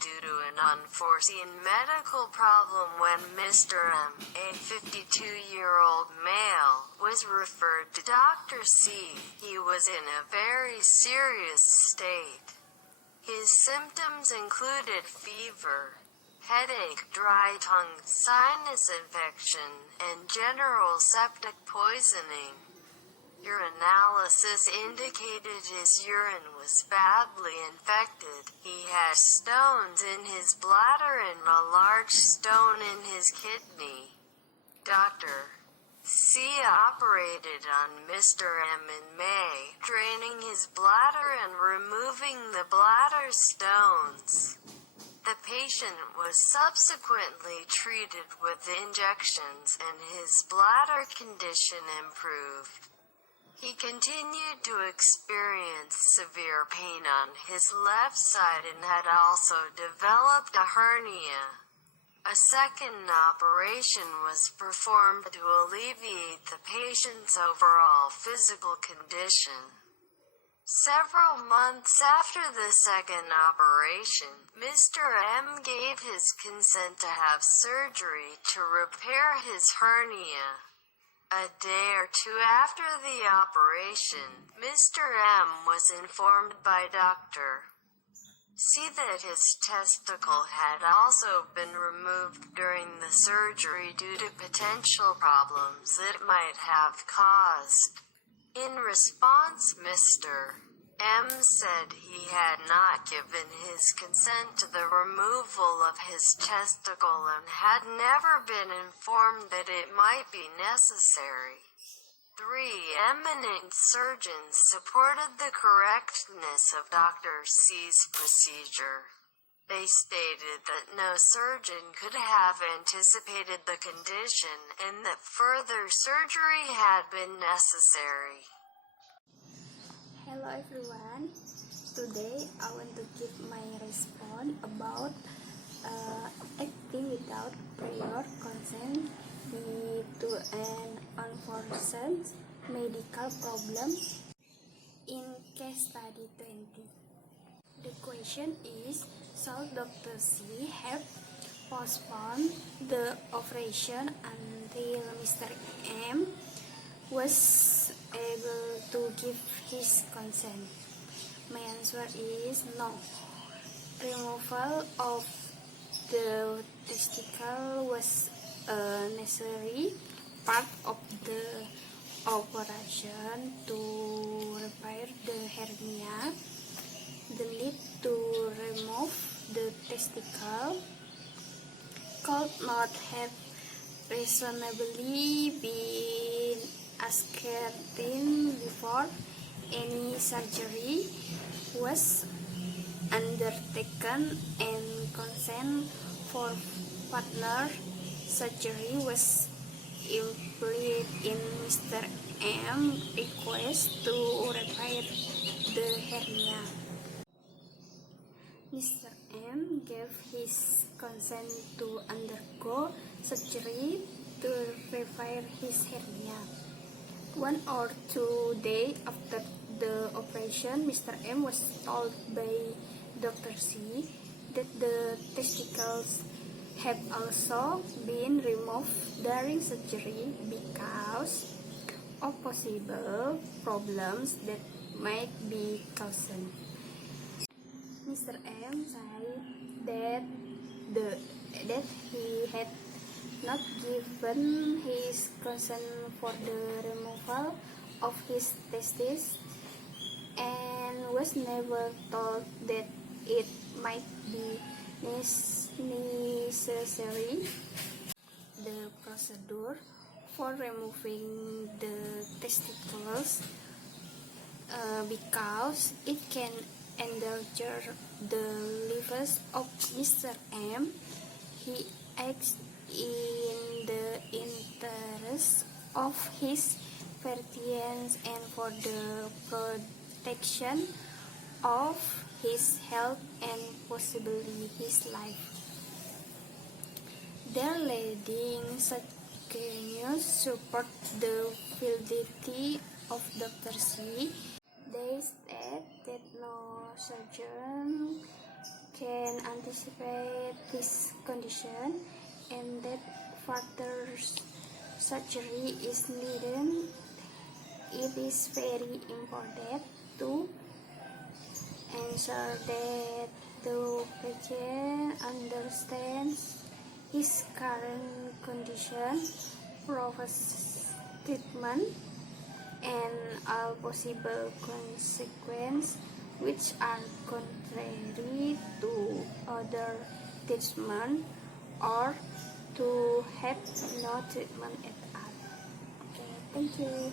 due to an unforeseen medical problem when Mr. M, a 52-year-old male, was referred to Dr. C. He was in a very serious state. His symptoms included fever, headache, dry tongue, sinus infection, and general septic poisoning. Urinalysis indicated his urine was badly infected. He has stones in his bladder and a large stone in his kidney. Dr. C operated on Mr. M in May, draining his bladder and removing the bladder stones. The patient was subsequently treated with injections and his bladder condition improved. He continued to experience severe pain on his left side and had also developed a hernia. A second operation was performed to alleviate the patient's overall physical condition. Several months after the second operation, Mr. M gave his consent to have surgery to repair his hernia. A day or two after the operation, Mr. M was informed by Dr. C that his testicle had also been removed during the surgery due to potential problems it might have caused. In response, Mr. M said he had not given his consent to the removal of his testicle and had never been informed that it might be necessary. 3 eminent surgeons supported the correctness of Dr. C's procedure. They stated that no surgeon could have anticipated the condition and that further surgery had been necessary. Hello everyone, today I want to give my response about acting without prior consent due to an unforeseen medical problem in case study 20. The question is, should Dr. C have postponed the operation until Mr. M was able to give his consent? My answer is no. Removal of the testicle was a necessary part of the operation to repair the hernia. The need to remove the testicle could not have reasonably been ascertained before any surgery was undertaken, and consent for partner surgery was implied in Mr. M's request to repair the hernia. Mr. M gave his consent to undergo surgery to repair his hernia. 1 or 2 days after the operation, Mr. M was told by Dr. C that the testicles have also been removed during surgery because of possible problems that might be caused. Mr. M said that he had not given his consent for the removal of his testes and was never told that it might be necessary. The procedure for removing the testicles because it can endanger the lives of Mr. M. He asked in the interest of his patients and for the protection of his health and possibly his life. Their leading news support the validity of Dr. C. They state that no surgeon can anticipate this condition and that further surgery is needed, it is very important to ensure that the patient understands his current condition, provides treatment, and all possible consequences which are contrary to other treatment or to have no treatment at all. Okay, thank you.